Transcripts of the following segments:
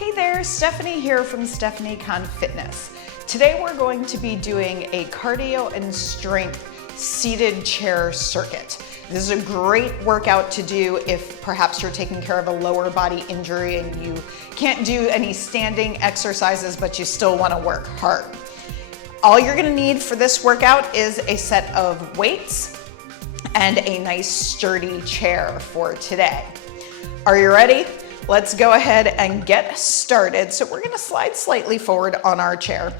Hey there, Stephanie here from Stephanie Kahn Fitness. Today we're going to be doing a cardio and strength seated chair circuit. This is a great workout to do if perhaps you're taking care of a lower body injury and you can't do any standing exercises, but you still want to work hard. All you're going to need for this workout is a set of weights and a nice sturdy chair for today. Are you ready? Let's go ahead and get started. So we're going to slide slightly forward on our chair.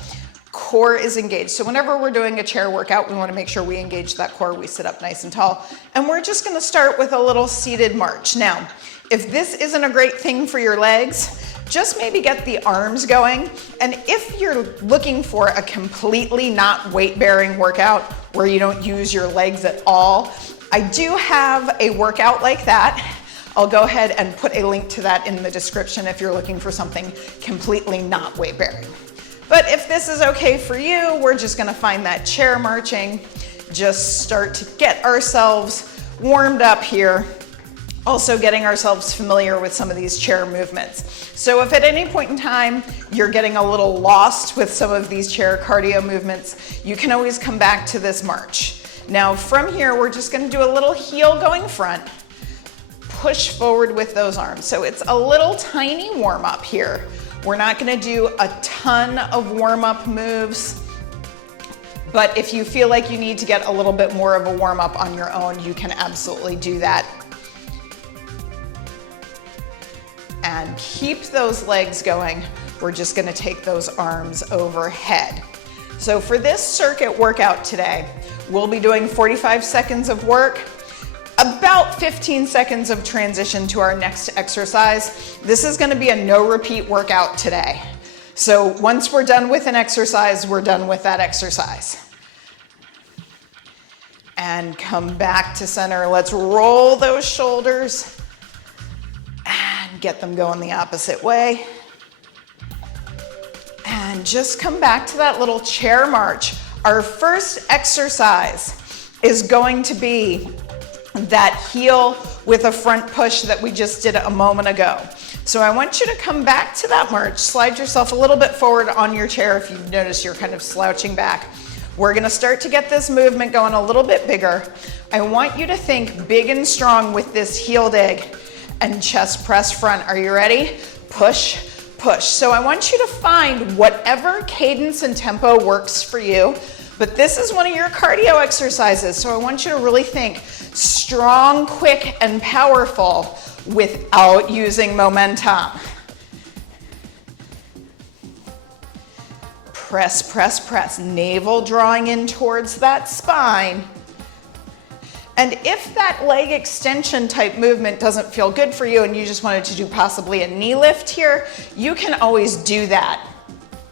Core is engaged. So whenever we're doing a chair workout, we want to make sure we engage that core. We sit up nice and tall. And we're just going to start with a little seated march. Now, if this isn't a great thing for your legs, just maybe get the arms going. And if you're looking for a completely not weight-bearing workout where you don't use your legs at all, I do have a workout like that. I'll go ahead and put a link to that in the description if you're looking for something completely not weight-bearing. But if this is okay for you, we're just gonna find that chair marching, just start to get ourselves warmed up here. Also getting ourselves familiar with some of these chair movements. So if at any point in time you're getting a little lost with some of these chair cardio movements, you can always come back to this march. Now from here, we're just gonna do a little heel going front, push forward with those arms. So it's a little tiny warm up here. We're not gonna do a ton of warm up moves, but if you feel like you need to get a little bit more of a warm up on your own, you can absolutely do that. And keep those legs going. We're just gonna take those arms overhead. So for this circuit workout today, we'll be doing 45 seconds of work, about 15 seconds of transition to our next exercise. This is gonna be a no repeat workout today. So once we're done with an exercise, we're done with that exercise. And come back to center. Let's roll those shoulders and get them going the opposite way. And just come back to that little chair march. Our first exercise is going to be that heel with a front push that we just did a moment ago. So I want you to come back to that march, slide yourself a little bit forward on your chair if you've noticed you're kind of slouching back. We're gonna start to get this movement going a little bit bigger. I want you to think big and strong with this heel dig and chest press front. Are you ready? Push, push. So I want you to find whatever cadence and tempo works for you. But this is one of your cardio exercises, so I want you to really think strong, quick, and powerful without using momentum. Press, press, press. Navel drawing in towards that spine. And if that leg extension type movement doesn't feel good for you and you just wanted to do possibly a knee lift here, you can always do that.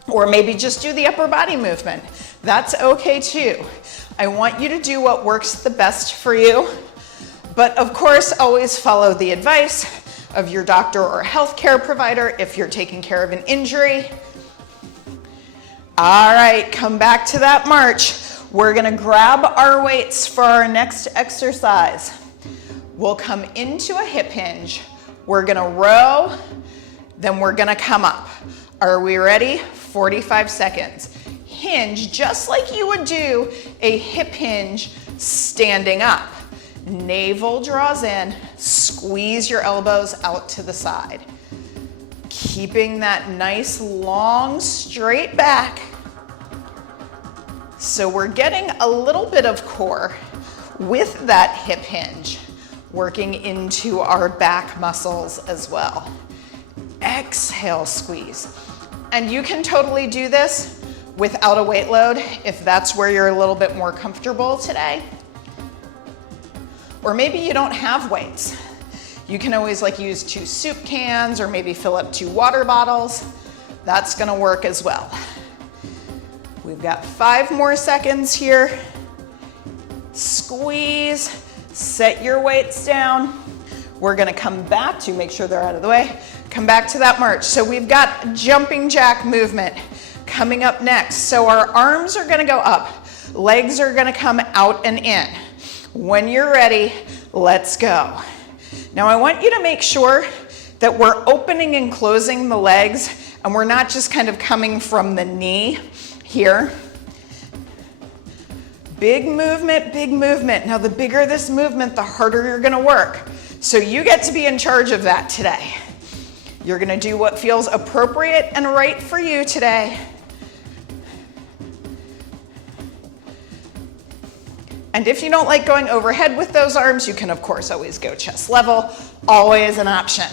Or maybe just do the upper body movement. That's okay too. I want you to do what works the best for you, but of course, always follow the advice of your doctor or healthcare provider if you're taking care of an injury. All right, come back to that march. We're gonna grab our weights for our next exercise. We'll come into a hip hinge. We're gonna row, then we're gonna come up. Are we ready? 45 seconds. Hinge just like you would do a hip hinge standing up. Navel draws in, squeeze your elbows out to the side. Keeping that nice long straight back. So we're getting a little bit of core with that hip hinge, working into our back muscles as well. Exhale, squeeze. And you can totally do this without a weight load if that's where you're a little bit more comfortable today. Or maybe you don't have weights. You can always use 2 soup cans or maybe fill up 2 water bottles. That's gonna work as well. We've got 5 more seconds here. Squeeze, set your weights down. We're gonna come back to, make sure they're out of the way, come back to that march. So we've got jumping jack movement coming up next. So our arms are gonna go up, legs are gonna come out and in. When you're ready, let's go. Now I want you to make sure that we're opening and closing the legs, and we're not just kind of coming from the knee here. Big movement, big movement. Now the bigger this movement, the harder you're gonna work. So you get to be in charge of that today. You're gonna do what feels appropriate and right for you today. And if you don't like going overhead with those arms, you can of course always go chest level, always an option.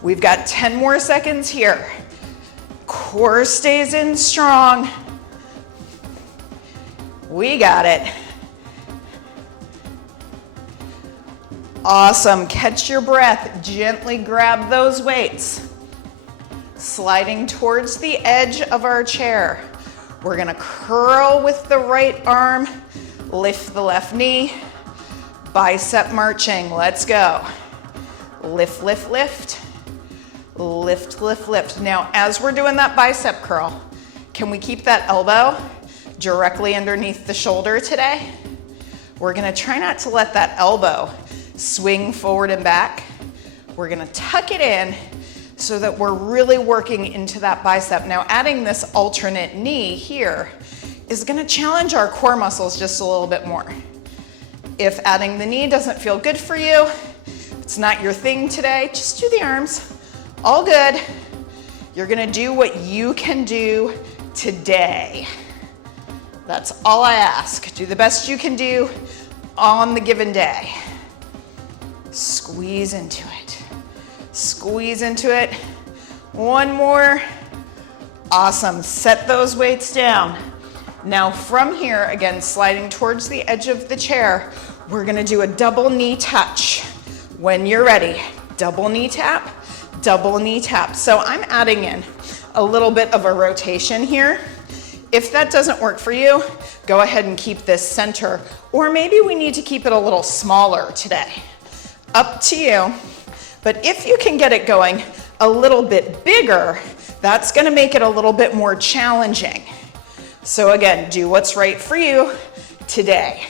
We've got 10 more seconds here. Core stays in strong. We got it. Awesome, catch your breath, gently grab those weights. Sliding towards the edge of our chair. We're gonna curl with the right arm, lift the left knee, bicep marching, let's go. Lift, lift, lift, lift, lift, lift. Now, as we're doing that bicep curl, can we keep that elbow directly underneath the shoulder today? We're gonna try not to let that elbow swing forward and back. We're gonna tuck it in so that we're really working into that bicep. Now, adding this alternate knee here is gonna challenge our core muscles just a little bit more. If adding the knee doesn't feel good for you, it's not your thing today, just do the arms. All good. You're gonna do what you can do today. That's all I ask. Do the best you can do on the given day. Squeeze into it. Squeeze into it. One more. Awesome. Set those weights down. Now from here, again, sliding towards the edge of the chair, we're gonna do a double knee touch. When you're ready, double knee tap, double knee tap. So I'm adding in a little bit of a rotation here. If that doesn't work for you, go ahead and keep this center, or maybe we need to keep it a little smaller today. Up to you. But if you can get it going a little bit bigger, that's gonna make it a little bit more challenging. So again, do what's right for you today.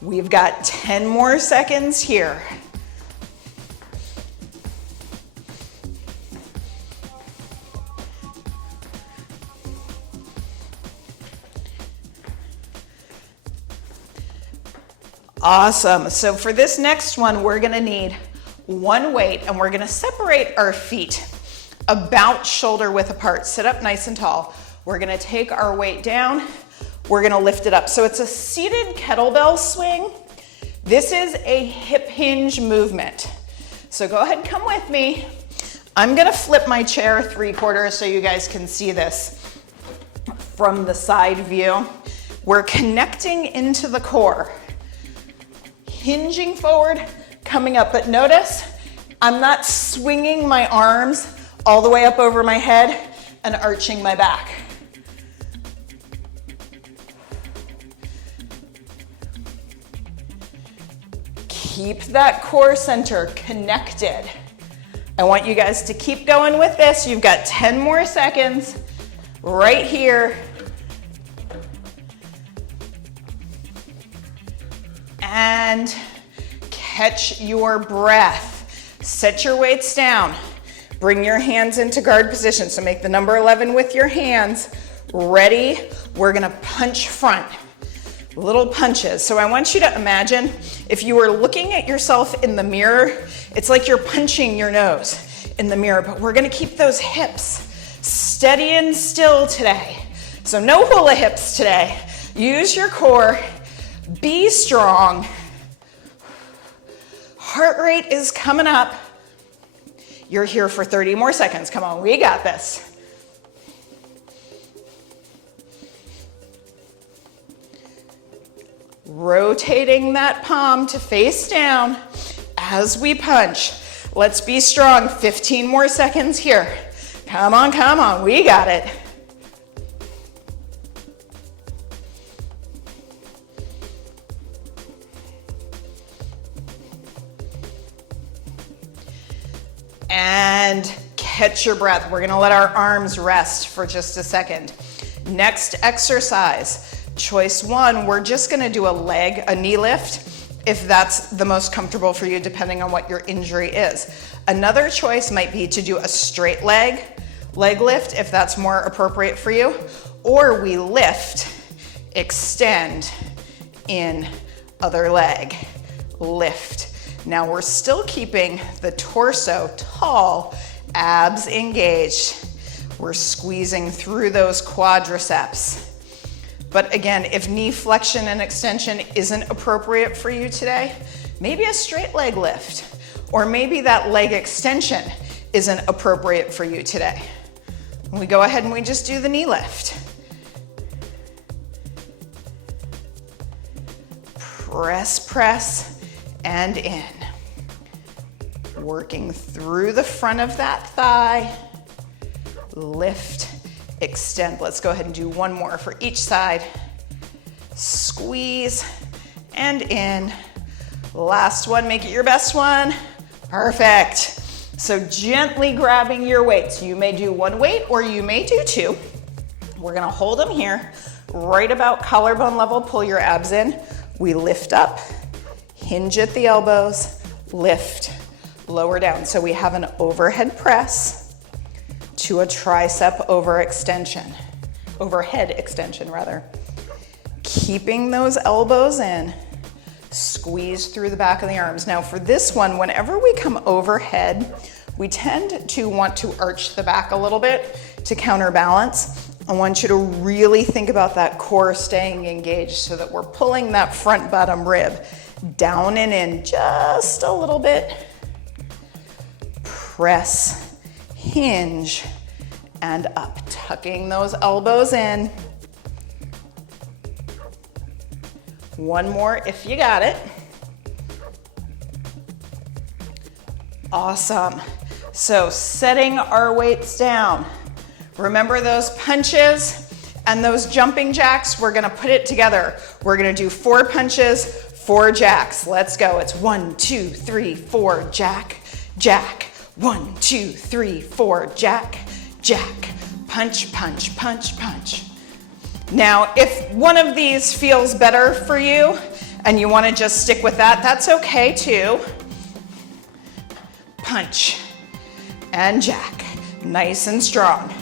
We've got 10 more seconds here. Awesome. So for this next one, we're gonna need one weight and we're gonna separate our feet about shoulder width apart. Sit up nice and tall. We're gonna take our weight down. We're gonna lift it up. So it's a seated kettlebell swing. This is a hip hinge movement. So go ahead and come with me. I'm gonna flip my chair 3/4 so you guys can see this from the side view. We're connecting into the core. Hinging forward, coming up, but notice I'm not swinging my arms all the way up over my head and arching my back. Keep that core center connected. I want you guys to keep going with this. You've got 10 more seconds right here. And catch your breath. Set your weights down. Bring your hands into guard position. So make the number 11 with your hands. Ready? We're gonna punch front. Little punches. So I want you to imagine if you were looking at yourself in the mirror, it's like you're punching your nose in the mirror, but we're gonna keep those hips steady and still today. So no hula hips today. Use your core. Be strong. Heart rate is coming up. You're here for 30 more seconds. Come on, we got this. Rotating that palm to face down as we punch. Let's be strong. 15 more seconds here. Come on, we got it. and catch your breath. We're gonna let our arms rest for just a second. Next exercise, choice one, we're just gonna do a knee lift, if that's the most comfortable for you, depending on what your injury is. Another choice might be to do a straight leg lift, if that's more appropriate for you, or we lift, extend, in, other leg, lift. Now we're still keeping the torso tall, abs engaged. We're squeezing through those quadriceps. But again, if knee flexion and extension isn't appropriate for you today, maybe a straight leg lift, or maybe that leg extension isn't appropriate for you today. We go ahead and we just do the knee lift. Press, press, and in. Working through the front of that thigh. Lift, extend. Let's go ahead and do one more for each side. Squeeze, and in. Last one, make it your best one. Perfect. So gently grabbing your weights. You may do one weight or you may do two. We're gonna hold them here, right about collarbone level, pull your abs in. We lift up, hinge at the elbows, lift, lower down. So we have an overhead press to a tricep overhead extension rather. Keeping those elbows in, squeeze through the back of the arms. Now for this one, whenever we come overhead, we tend to want to arch the back a little bit to counterbalance. I want you to really think about that core staying engaged so that we're pulling that front bottom rib down and in just a little bit. Press, hinge, and up, tucking those elbows in. One more if you got it. Awesome. So setting our weights down. Remember those punches and those jumping jacks? We're gonna put it together. We're gonna do 4 punches, 4 jacks. Let's go. It's 1, 2, 3, 4, jack, jack. 1, 2, 3, 4, jack, jack. Punch, punch, punch, punch. Now, if one of these feels better for you and you want to just stick with that, that's okay too. Punch and jack, nice and strong.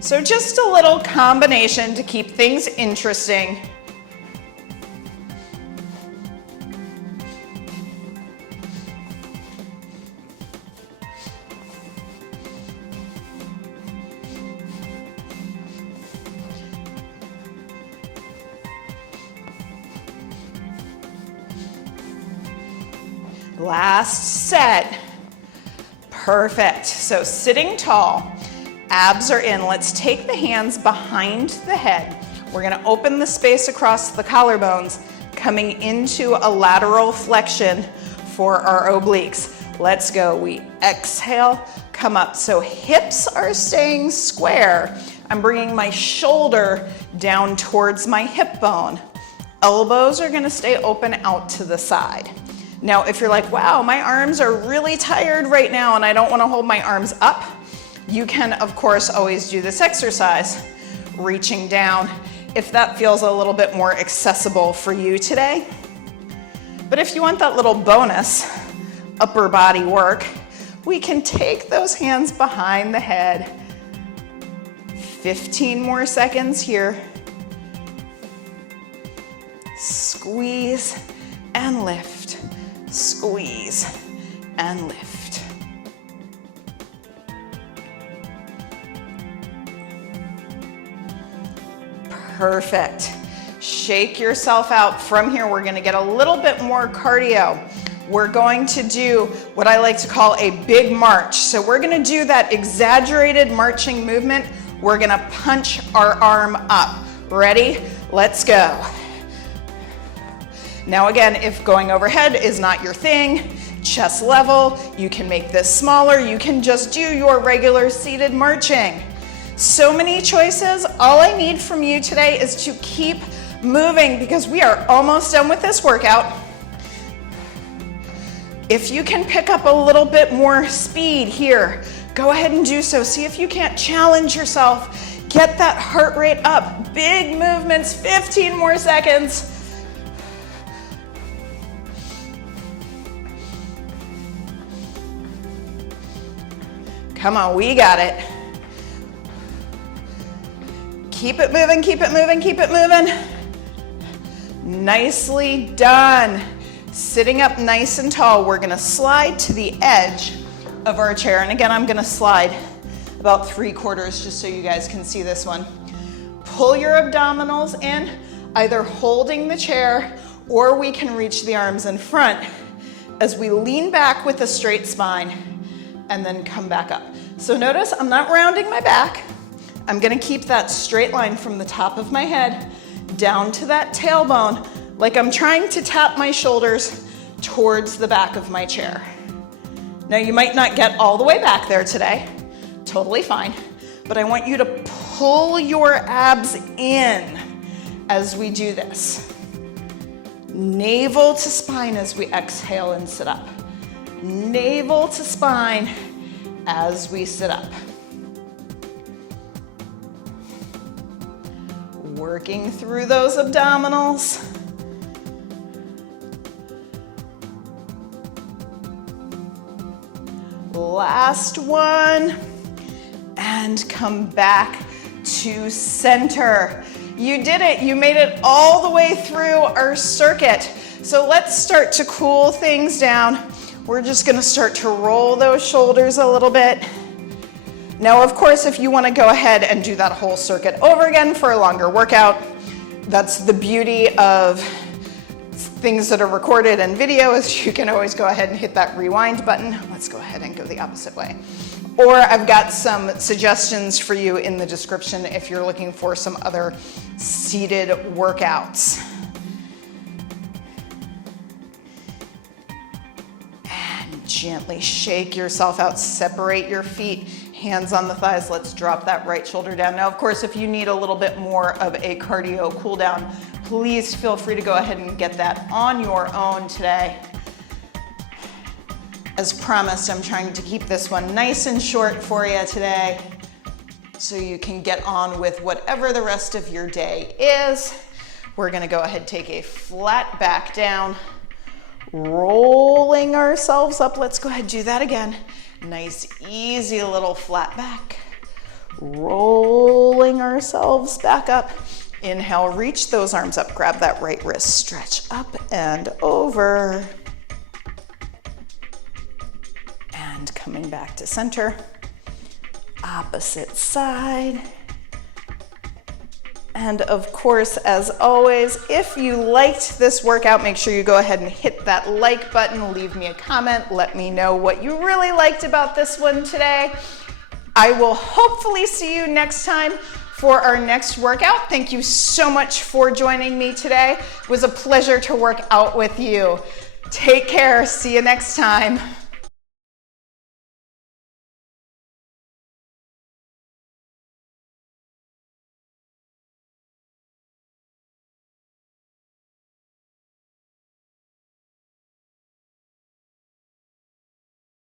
So just a little combination to keep things interesting. Last set. Perfect. So sitting tall, abs are in. Let's take the hands behind the head. We're gonna open the space across the collarbones, coming into a lateral flexion for our obliques. Let's go. We exhale, come up. So hips are staying square. I'm bringing my shoulder down towards my hip bone. Elbows are gonna stay open out to the side. Now, if you're like, wow, my arms are really tired right now and I don't want to hold my arms up, you can, of course, always do this exercise, reaching down, if that feels a little bit more accessible for you today. But if you want that little bonus upper body work, we can take those hands behind the head. 15 more seconds here. Squeeze and lift. Squeeze and lift. Perfect. Shake yourself out. From here, we're gonna get a little bit more cardio. We're going to do what I like to call a big march. So we're gonna do that exaggerated marching movement. We're gonna punch our arm up. Ready? Let's go. Now again, if going overhead is not your thing, chest level, you can make this smaller. You can just do your regular seated marching. So many choices. All I need from you today is to keep moving because we are almost done with this workout. If you can pick up a little bit more speed here, go ahead and do so. See if you can't challenge yourself. Get that heart rate up. Big movements, 15 more seconds. Come on, we got it. Keep it moving, keep it moving, keep it moving. Nicely done. Sitting up nice and tall, we're gonna slide to the edge of our chair. And again, I'm gonna slide about 3/4 just so you guys can see this one. Pull your abdominals in, either holding the chair or we can reach the arms in front as we lean back with a straight spine and then come back up. So notice I'm not rounding my back. I'm gonna keep that straight line from the top of my head down to that tailbone, like I'm trying to tap my shoulders towards the back of my chair. Now you might not get all the way back there today, totally fine, but I want you to pull your abs in as we do this. Navel to spine as we exhale and sit up. Navel to spine as we sit up. Working through those abdominals. Last one. And come back to center. You did it. You made it all the way through our circuit. So let's start to cool things down. We're just gonna start to roll those shoulders a little bit. Now, of course, if you wanna go ahead and do that whole circuit over again for a longer workout, that's the beauty of things that are recorded and video, is you can always go ahead and hit that rewind button. Let's go ahead and go the opposite way. Or I've got some suggestions for you in the description if you're looking for some other seated workouts. Gently shake yourself out, separate your feet, hands on the thighs. Let's drop that right shoulder down. Now, of course, if you need a little bit more of a cardio cool down, please feel free to go ahead and get that on your own today. As promised, I'm trying to keep this one nice and short for you today so you can get on with whatever the rest of your day is. We're gonna go ahead and take a flat back down, rolling ourselves up. Let's go ahead and do that again. Nice, easy little flat back. Rolling ourselves back up. Inhale, reach those arms up. Grab that right wrist, stretch up and over. And coming back to center. Opposite side. And of course, as always, if you liked this workout, make sure you go ahead and hit that like button, leave me a comment, let me know what you really liked about this one today. I will hopefully see you next time for our next workout. Thank you so much for joining me today. It was a pleasure to work out with you. Take care, see you next time.